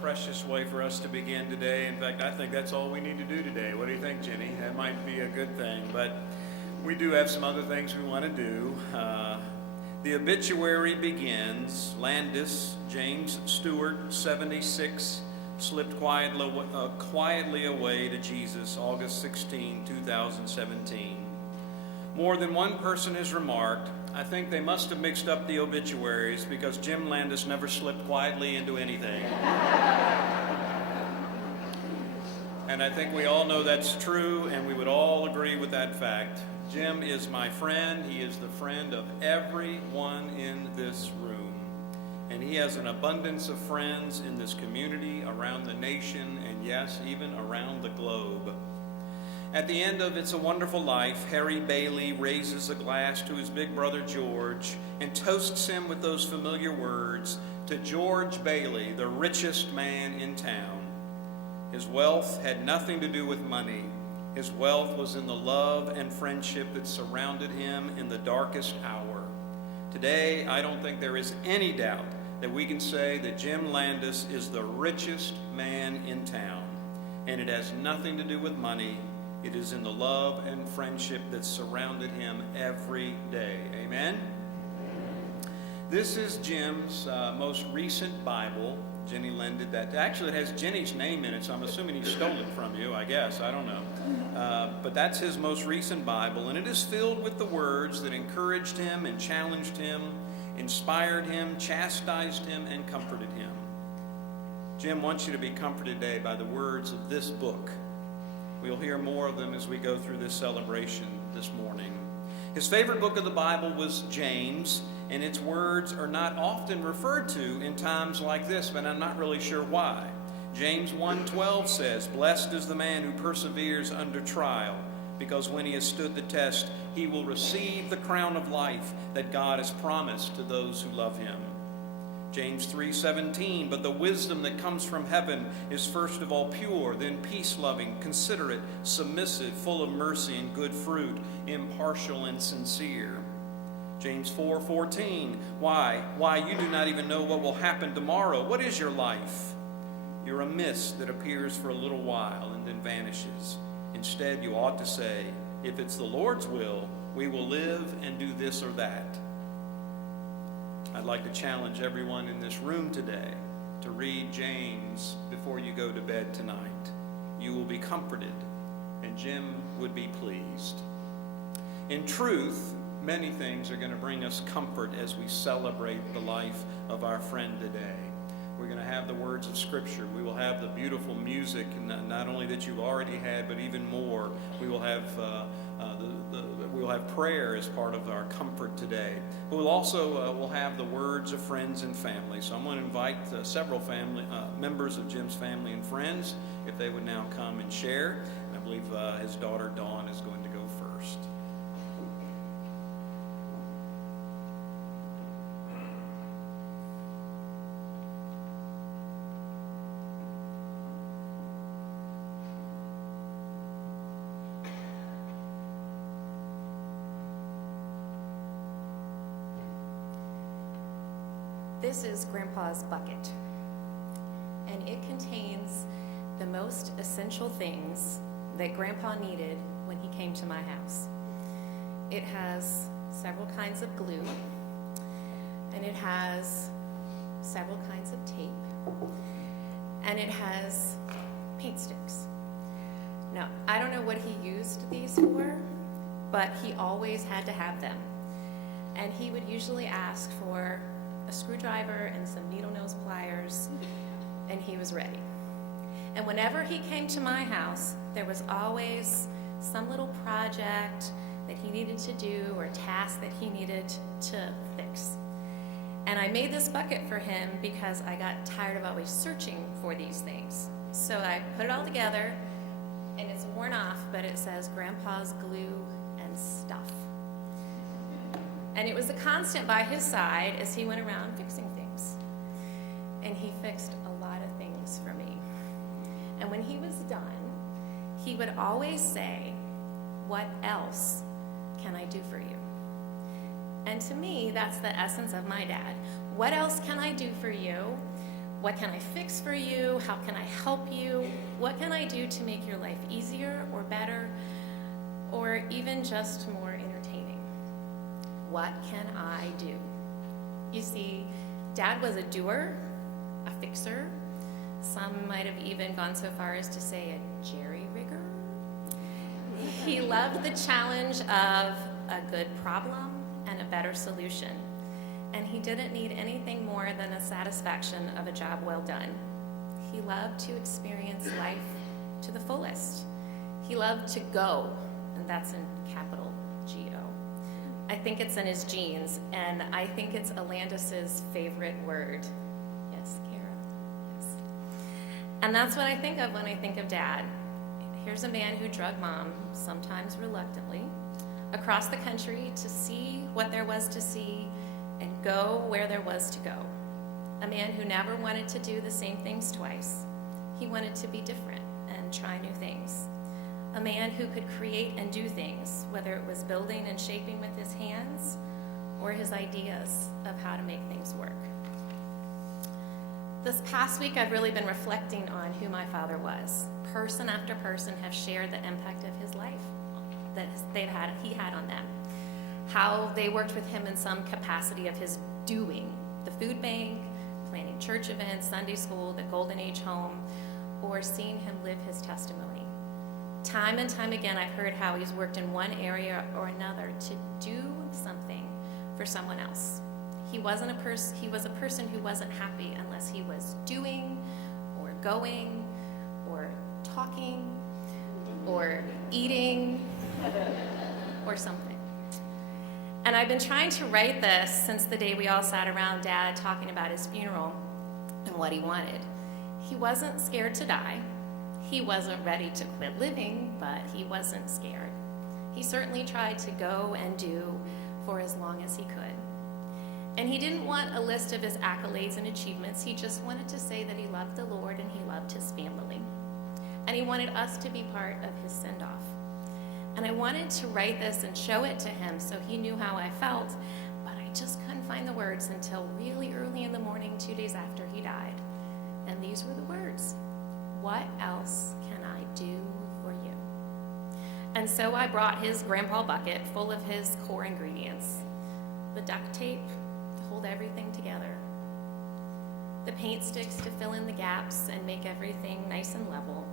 precious way for us to begin today. In fact, I think that's all we need to do today. What do you think, Jenny? That might be a good thing. But we do have some other things we want to do. The obituary begins. Landis James Stewart, 76, slipped quietly away to Jesus, August 16, 2017. More than one person has remarked, I think they must have mixed up the obituaries because Jim Landis never slipped quietly into anything. And I think we all know that's true, and we would all agree with that fact. Jim is my friend. He is the friend of everyone in this room. And he has an abundance of friends in this community, around the nation, and yes, even around the globe. At the end of It's a Wonderful Life, Harry Bailey raises a glass to his big brother George and toasts him with those familiar words, to George Bailey, the richest man in town. His wealth had nothing to do with money. His wealth was in the love and friendship that surrounded him in the darkest hour. Today, I don't think there is any doubt that we can say that Jim Landis is the richest man in town. And it has nothing to do with money. It is in the love and friendship that surrounded him every day. Amen? This is Jim's most recent Bible. Jenny lended that. Actually, it has Jenny's name in it, so I'm assuming he stole it from you, I guess. I don't know. But that's his most recent Bible, and it is filled with the words that encouraged him and challenged him, inspired him, chastised him, and comforted him. Jim wants you to be comforted today by the words of this book. We'll hear more of them as we go through this celebration this morning. His favorite book of the Bible was James, and its words are not often referred to in times like this, but I'm not really sure why. James 1:12 says, "Blessed is the man who perseveres under trial, because when he has stood the test, he will receive the crown of life that God has promised to those who love him." James 3:17, "But the wisdom that comes from heaven is first of all pure, then peace-loving, considerate, submissive, full of mercy and good fruit, impartial and sincere." James 4:14, Why, you do not even know what will happen tomorrow. What is your life? You're a mist that appears for a little while and then vanishes. Instead, you ought to say, if it's the Lord's will, we will live and do this or that. I'd like to challenge everyone in this room today to read James before you go to bed tonight. You will be comforted, and Jim would be pleased. In truth, many things are going to bring us comfort as we celebrate the life of our friend today. We're going to have the words of Scripture. We will have the beautiful music, not only that you've already had, but even more. We will have prayer as part of our comfort today. But we'll also we'll have the words of friends and family. So I'm going to invite several family members of Jim's family and friends, if they would now come and share. And I believe his daughter Dawn is going to go first. This is Grandpa's bucket, and it contains the most essential things that Grandpa needed when he came to my house. It has several kinds of glue, and it has several kinds of tape, and it has paint sticks. Now, I don't know what he used these for, but he always had to have them. And he would usually ask for a screwdriver and some needle nose pliers, and he was ready. And whenever he came to my house, there was always some little project that he needed to do or task that he needed to fix. And I made this bucket for him because I got tired of always searching for these things. So I put it all together, and it's worn off, but it says Grandpa's glue and stuff. And it was a constant by his side as he went around fixing things. And he fixed a lot of things for me. And when he was done, he would always say, "What else can I do for you?" And to me, that's the essence of my dad. What else can I do for you? What can I fix for you? How can I help you? What can I do to make your life easier or better, or even just more entertaining? What can I do? You see, Dad was a doer, a fixer. Some might have even gone so far as to say a jerry-rigger. He loved the challenge of a good problem and a better solution. And he didn't need anything more than a satisfaction of a job well done. He loved to experience life to the fullest. He loved to go, and that's in capital G-O. I think it's in his genes, and I think it's Alandis's favorite word. Yes, Kara? Yes. And that's what I think of when I think of Dad. Here's a man who drug Mom, sometimes reluctantly, across the country to see what there was to see and go where there was to go. A man who never wanted to do the same things twice. He wanted to be different and try new things. A man who could create and do things, whether it was building and shaping with his hands or his ideas of how to make things work. This past week, I've really been reflecting on who my father was. Person after person have shared the impact of his life that he had on them. How they worked with him in some capacity of his doing, the food bank, planning church events, Sunday school, the Golden Age home, or seeing him live his testimony. Time and time again, I've heard how he's worked in one area or another to do something for someone else. He was a person who wasn't happy unless he was doing or going or talking or eating or something. And I've been trying to write this since the day we all sat around Dad talking about his funeral and what he wanted. He wasn't scared to die. He wasn't ready to quit living, but he wasn't scared. He certainly tried to go and do for as long as he could. And he didn't want a list of his accolades and achievements. He just wanted to say that he loved the Lord and he loved his family. And he wanted us to be part of his send-off. And I wanted to write this and show it to him so he knew how I felt, but I just couldn't find the words until really early in the morning, 2 days after he died. And these were the words: "What else can I do for you?" And so I brought his grandpa bucket full of his core ingredients: the duct tape to hold everything together, the paint sticks to fill in the gaps and make everything nice and level,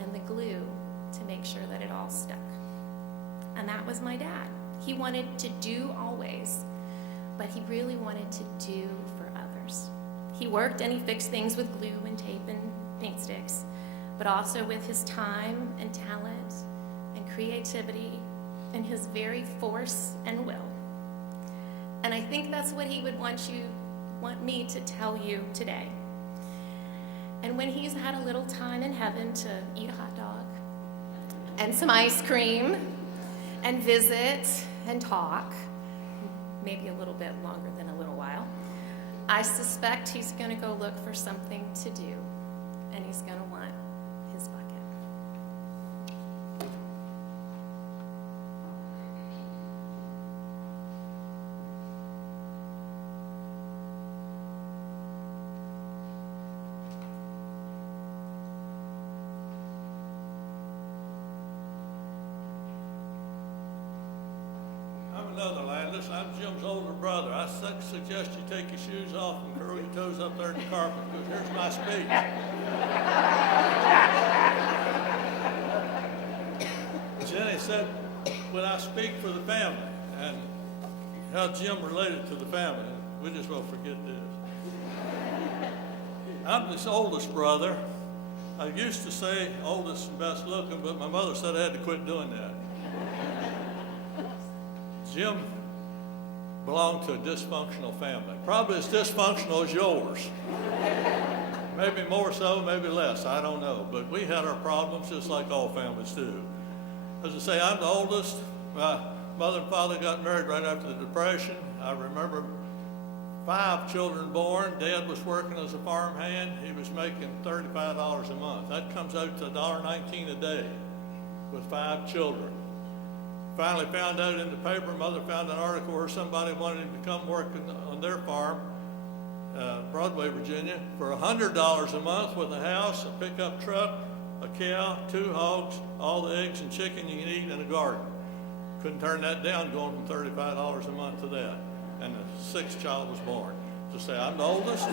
and the glue to make sure that it all stuck. And that was my dad. He wanted to do always, but he really wanted to do for others. He worked and he fixed things with glue and tape and paint sticks, but also with his time and talent and creativity and his very force and will. And I think that's what he would want me to tell you today. And when he's had a little time in heaven to eat a hot dog and some ice cream and visit and talk, maybe a little bit longer than a little while, I suspect he's going to go look for something to do, and he's going to want his bucket. Another Landis. I'm Jim's older brother. I suggest you take your shoes off and curl your toes up there in the carpet, because here's my speech. Jenny said, when I speak for the family, and how Jim related to the family, we just won't forget this. I'm this oldest brother. I used to say oldest and best looking, but my mother said I had to quit doing that. Jim belonged to a dysfunctional family, probably as dysfunctional as yours. Maybe more so, maybe less, I don't know. But we had our problems just like all families do. As I say, I'm the oldest. My mother and father got married right after the Depression. I remember 5 children born. Dad was working as a farmhand. He was making $35 a month. That comes out to $1.19 a day with 5 children. Finally found out in the paper, mother found an article where somebody wanted him to come work on their farm. Broadway, Virginia, for $100 a month with a house, a pickup truck, a cow, 2 hogs, all the eggs and chicken you can eat in a garden. Couldn't turn that down going from $35 a month to that. And the 6th child was born. To say I'm the oldest.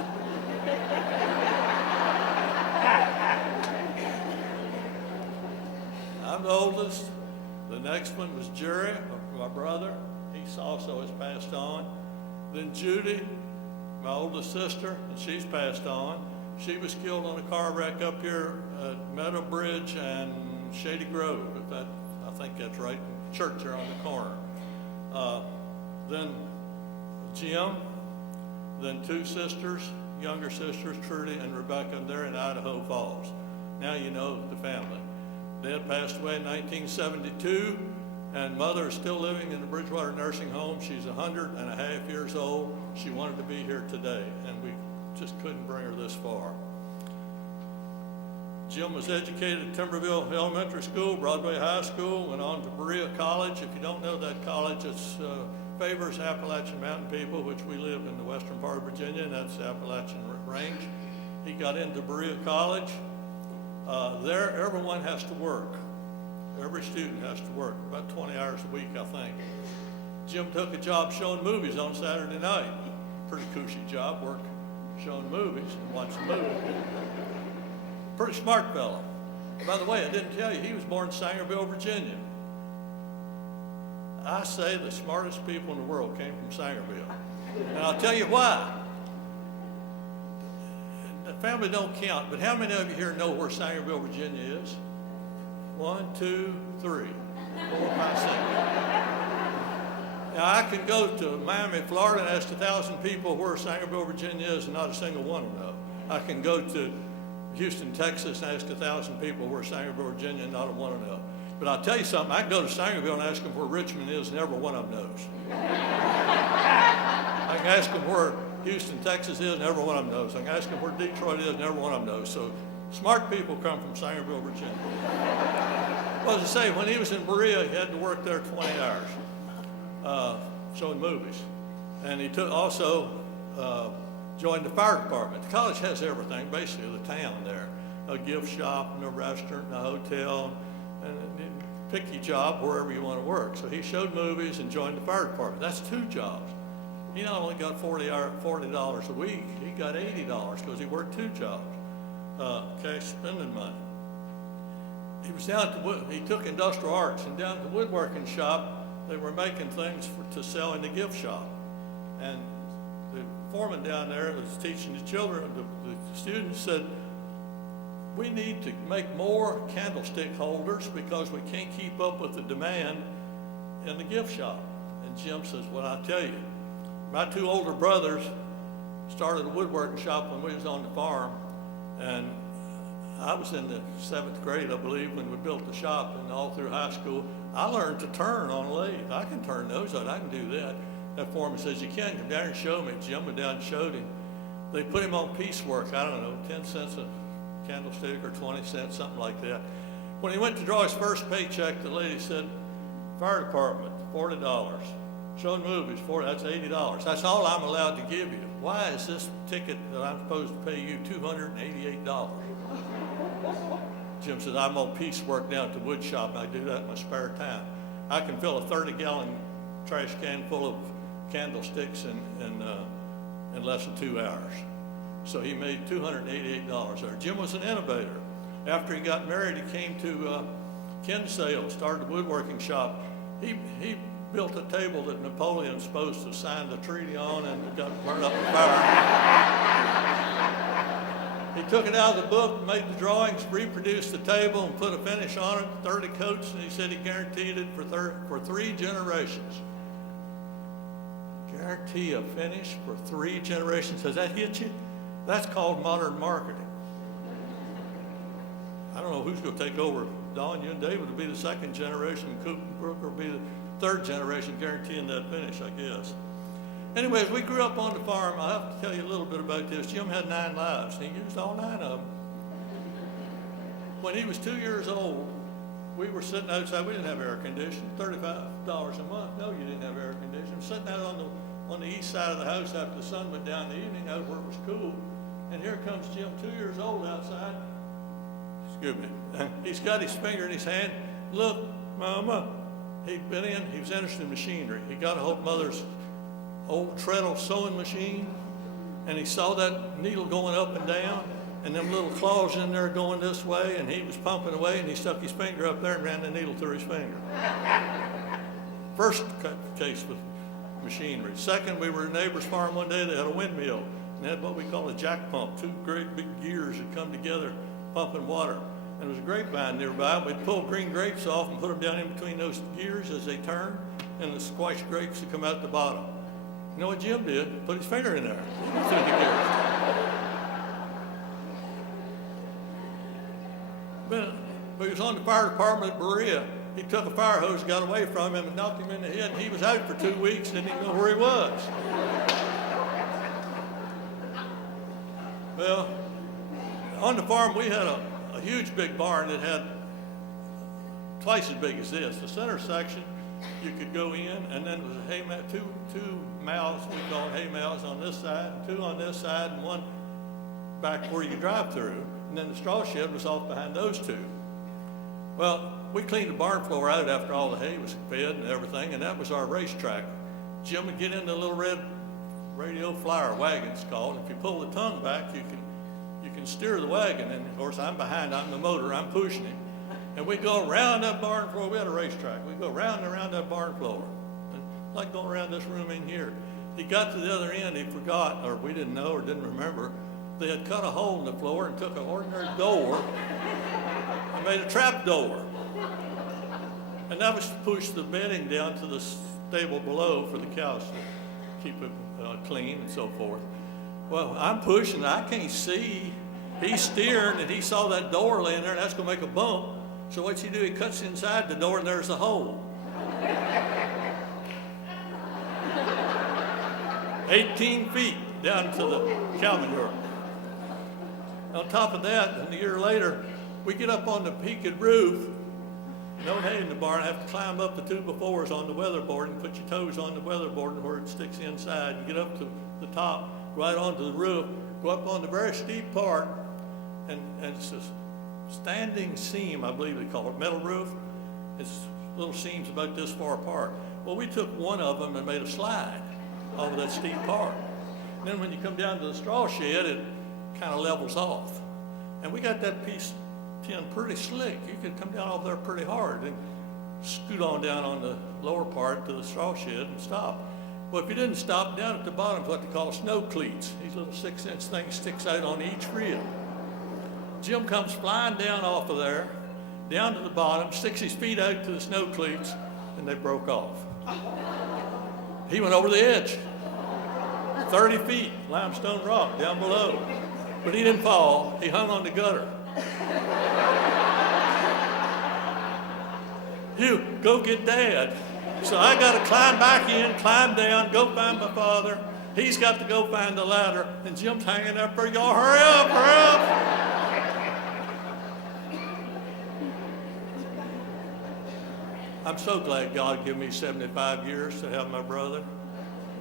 I'm the oldest. The next one was Jerry, my brother. He also has passed on. Then Judy, my oldest sister, and she's passed on. She was killed in a car wreck up here at Meadow Bridge and Shady Grove. I think that's right. Church there on the corner. Then Jim, then 2 sisters, younger sisters, Trudy and Rebecca, and they're in Idaho Falls. Now you know the family. Dad passed away in 1972, and Mother is still living in the Bridgewater Nursing Home. She's 100.5 years old. She wanted to be here today, and we just couldn't bring her this far. Jim was educated at Timberville Elementary School, Broadway High School, went on to Berea College. If you don't know that college, it favors Appalachian Mountain people, which we live in the western part of Virginia, and that's the Appalachian Range. He got into Berea College. There, everyone has to work. Every student has to work, about 20 hours a week, I think. Jim took a job showing movies on Saturday night. Pretty cushy job, work showing movies and watching movies. Pretty smart fellow. By the way, I didn't tell you, he was born in Sangerville, Virginia. I say the smartest people in the world came from Sangerville. And I'll tell you why. The family don't count, but how many of you here know where Sangerville, Virginia is? 1, 2, 3, 4, 5, 6. Now, I can go to Miami, Florida, and ask 1,000 people where Sangerville, Virginia is, and not a single one will know. I can go to Houston, Texas, and ask 1,000 people where Sangerville, Virginia, and not a one will know. But I'll tell you something, I can go to Sangerville and ask them where Richmond is, and every one of them knows. I can ask them where Houston, Texas is, and every one of them knows. I can ask them where Detroit is, and every one of them knows. So smart people come from Sangerville, Virginia. Well, as I say, when he was in Berea, he had to work there 20 hours, showing movies. And he also joined the fire department. The college has everything, basically, the town there. A gift shop, and a restaurant, and a hotel, and pick your job wherever you want to work. So he showed movies and joined the fire department. That's 2 jobs. He not only got $40 a week, he got $80 because he worked 2 jobs. Cash spending money. He was down at he took industrial arts, and down at the woodworking shop, they were making things to sell in the gift shop. And the foreman down there that was teaching the children, the students said, we need to make more candlestick holders because we can't keep up with the demand in the gift shop. And Jim says, well, I'll tell you, my 2 older brothers started a woodworking shop when we was on the farm, and I was in the 7th grade, I believe, when we built the shop, and all through high school, I learned to turn on a lathe. I can turn those out, I can do that. That foreman says, you can't come down and show me. Jim went down and showed him. They put him on piecework, I don't know, 10 cents a candlestick or 20 cents, something like that. When he went to draw his first paycheck, the lady said, fire department, $40. Showing movies, that's $80. That's all I'm allowed to give you. Why is this ticket that I'm supposed to pay you $288? Jim says, I'm on piecework down at the wood shop, and I do that in my spare time. I can fill a 30-gallon trash can full of candlesticks in less than 2 hours. So he made $288 there. Jim was an innovator. After he got married, he came to Kinsale, started a woodworking shop. He built a table that Napoleon was supposed to sign the treaty on, and got burned up in fire. He took it out of the book, made the drawings, reproduced the table, and put a finish on it, 30 coats, and he said he guaranteed it for 3 generations. Guarantee a finish for 3 generations. Does that hit you? That's called modern marketing. I don't know who's going to take over. Don, you and David will be the 2nd generation. Coop and Brooke will be the 3rd generation, guaranteeing that finish, I guess. Anyways, we grew up on the farm. I'll have to tell you a little bit about this. Jim had 9 lives, and he used all 9 of them. When he was 2 years old, we were sitting outside. We didn't have air conditioning. $35 a month. No, you didn't have air conditioning. Sitting out on the on the east side of the house after the sun went down in the evening, out where it was cool. And here comes Jim, 2 years old, outside. Excuse me. And he's got his finger in his hand. Look, Mama. He was interested in machinery. He got a hold of Mother's old treadle sewing machine, and he saw that needle going up and down, and them little claws in there going this way, and he was pumping away, and he stuck his finger up there and ran the needle through his finger. First case with machinery. Second, we were at a neighbor's farm one day. They had a windmill, and they had what we call a jack pump, two great big gears that come together pumping water. And there was a grapevine nearby. We'd pull green grapes off and put them down in between those gears as they turned, and the squashed grapes would come out the bottom. You know what Jim did? Put his finger in there through the gears. But he was on the fire department at Berea. He took a fire hose, got away from him, and knocked him in the head, and he was out for 2 weeks, didn't even know where he was. Well, on the farm, we had a huge big barn that had twice as big as this. The center section, you could go in, and then there was a hay two mouths, we call hay mouths on this side, and two on this side, and one back where you could drive through. And then the straw shed was off behind those two. Well, we cleaned the barn floor out after all the hay was fed and everything, and that was our racetrack. Jim would get in the little red radio flyer wagon, it's called. If you pull the tongue back, you can steer the wagon, and of course I'm behind, I'm the motor, I'm pushing him. And we go around that barn floor. We had a racetrack. We go round and around that barn floor, and like going around this room in here. He got to the other end, he forgot, or we didn't know or didn't remember, they had cut a hole in the floor and took an ordinary door and made a trap door. And that was to push the bedding down to the stable below for the cows to keep it clean and so forth. Well, I'm pushing, I can't see. He's steering, and he saw that door laying there, and that's going to make a bump. So what's he do? He cuts inside the door, and there's a hole. 18 feet down to the cow manure. On top of that, and a year later, we get up on the peaked roof. No hay in the barn. I have to climb up the 2x4s on the weatherboard and put your toes on the weatherboard where it sticks inside. You get up to the top, right onto the roof, go up on the very steep part, and it's a standing seam, I believe they call it, metal roof. It's little seams about this far apart. Well, we took one of them and made a slide over that steep part. And then when you come down to the straw shed, it kind of levels off. And we got that piece tin pretty slick. You could come down over there pretty hard and scoot on down on the lower part to the straw shed and stop. Well, if you didn't stop, down at the bottom is what they call snow cleats. These little 6-inch things sticks out on each rib. Jim comes flying down off of there, down to the bottom, sticks his feet out to the snow cleats, and they broke off. He went over the edge, 30 feet, limestone rock down below. But he didn't fall, he hung on the gutter. You, go get Dad. So I got to climb back in, climb down, go find my father. He's got to go find the ladder, and Jim's hanging up there. Y'all hurry up, hurry up. I'm so glad God gave me 75 years to have my brother.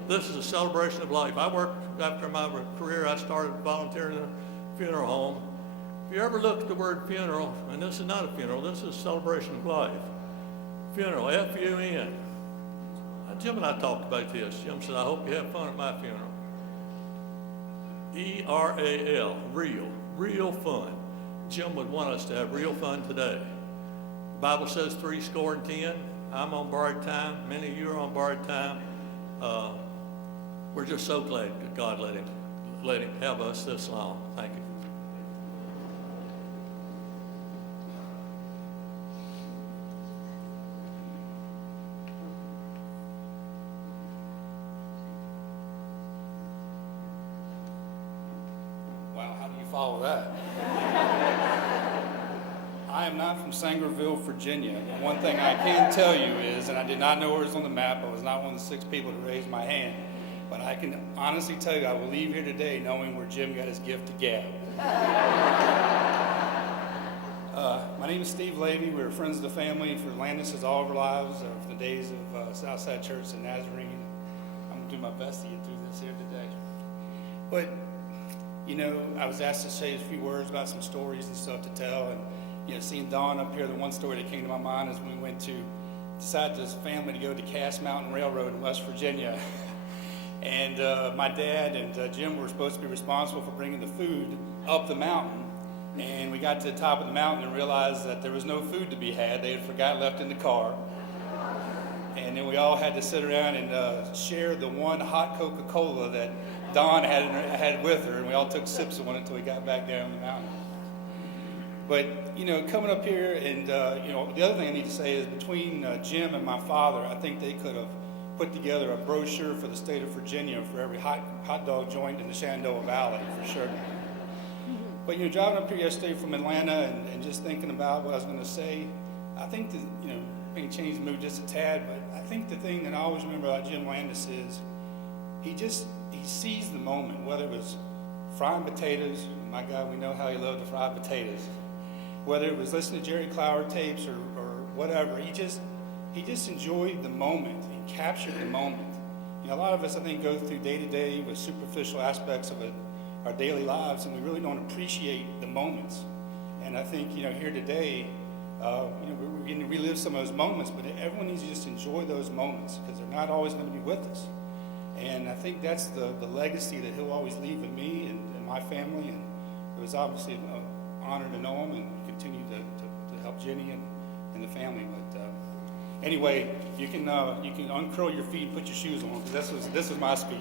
This is a celebration of life. I worked, after my career, I started volunteering in a funeral home. If you ever look at the word funeral, and this is not a funeral, this is a celebration of life. Funeral, F-U-N. Jim and I talked about this. Jim said, I hope you have fun at my funeral. E-R-A-L, real fun. Jim would want us to have real fun today. The Bible says 70. I'm on borrowed time. Many of you are on borrowed time. We're just so glad that God let him have us this long. Thank you. Wow, how do you follow that? I am not from Sangerville, Virginia. But one thing I can tell you is, and I did not know it was on the map, I was not one of the 6 people to raise my hand, but I can honestly tell you I will leave here today knowing where Jim got his gift to gab. My name is Steve Levy. We were friends of the family for Landis all of our lives, from the days of Southside Church and Nazarene. I'm going to do my best to get through this here today. But, you know, I was asked to say a few words about some stories and stuff to tell. And, you know, seeing Don up here, the one story that came to my mind is when we decided as a family to go to Cass Mountain Railroad in West Virginia. And my dad and Jim were supposed to be responsible for bringing the food up the mountain. And we got to the top of the mountain and realized that there was no food to be had. They had forgot left in the car. And then we all had to sit around and share the one hot Coca-Cola that Dawn had with her, and we all took sips of one until we got back down the mountain. But, you know, coming up here, and, you know, the other thing I need to say is between Jim and my father, I think they could have put together a brochure for the state of Virginia for every hot dog joint in the Shenandoah Valley, for sure. But, you know, driving up here yesterday from Atlanta and just thinking about what I was going to say, I think that, you know, maybe change the mood just a tad, but I think the thing that I always remember about Jim Landis is he seized the moment, whether it was frying potatoes, my God, we know how he loved to fry potatoes, whether it was listening to Jerry Clower tapes or whatever, he just enjoyed the moment, he captured the moment. You know, a lot of us, I think, go through day to day with superficial aspects of our daily lives, and we really don't appreciate the moments. And I think, you know, here today, you know, we're going to relive some of those moments, but everyone needs to just enjoy those moments because they're not always going to be with us. And I think that's the legacy that he'll always leave with me and my family. And it was obviously an honor to know him and continue to help Jenny and the family. But anyway, you can uncurl your feet and put your shoes on because this was my speech.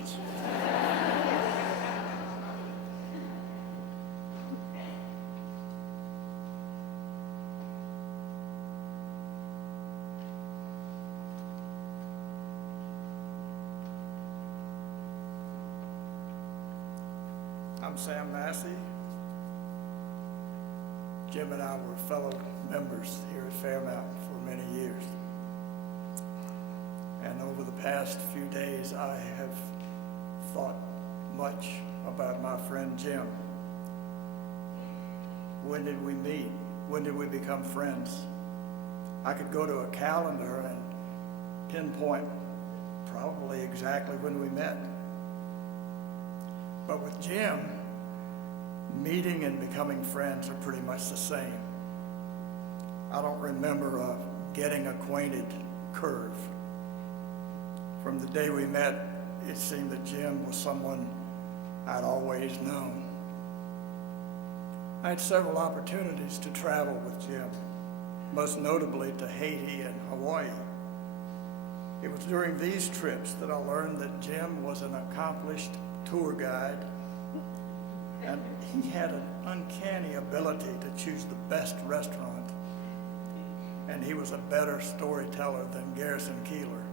I'm Sam Massey. Jim and I were fellow members here at Fairmount for many years. And over the past few days, I have thought much about my friend Jim. When did we meet? When did we become friends? I could go to a calendar and pinpoint probably exactly when we met. But with Jim, meeting and becoming friends are pretty much the same. I don't remember a getting acquainted curve. From the day we met, it seemed that Jim was someone I'd always known. I had several opportunities to travel with Jim, most notably to Haiti and Hawaii. It was during these trips that I learned that Jim was an accomplished tour guide, and he had an uncanny ability to choose the best restaurant, and he was a better storyteller than Garrison Keillor.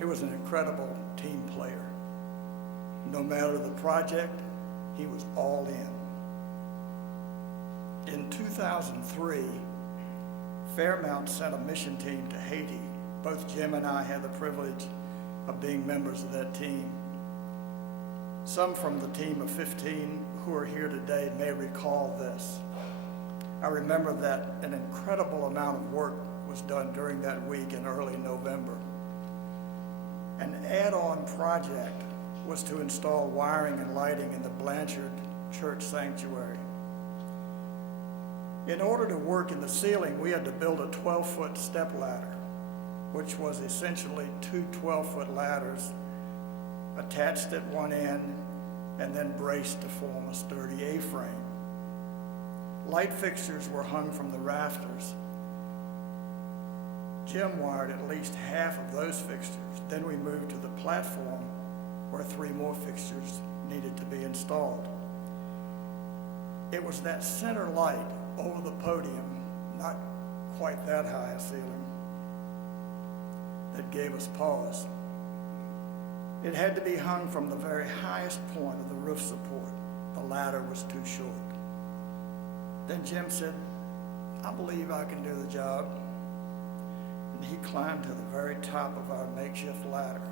He was an incredible team player. No matter the project, he was all in. In 2003, Fairmount sent a mission team to Haiti. Both Jim and I had the privilege of being members of that team. Some from the team of 15 who are here today may recall this. I remember that an incredible amount of work was done during that week in early November. An add-on project was to install wiring and lighting in the Blanchard Church Sanctuary. In order to work in the ceiling, we had to build a 12-foot step ladder, which was essentially two 12-foot ladders attached at one end and then braced to form a sturdy A-frame. Light fixtures were hung from the rafters. Jim wired at least half of those fixtures. Then we moved to the platform where 3 more fixtures needed to be installed. It was that center light over the podium, not quite that high a ceiling, that gave us pause. It had to be hung from the very highest point of the roof support. The ladder was too short. Then Jim said, "I believe I can do the job." And he climbed to the very top of our makeshift ladder.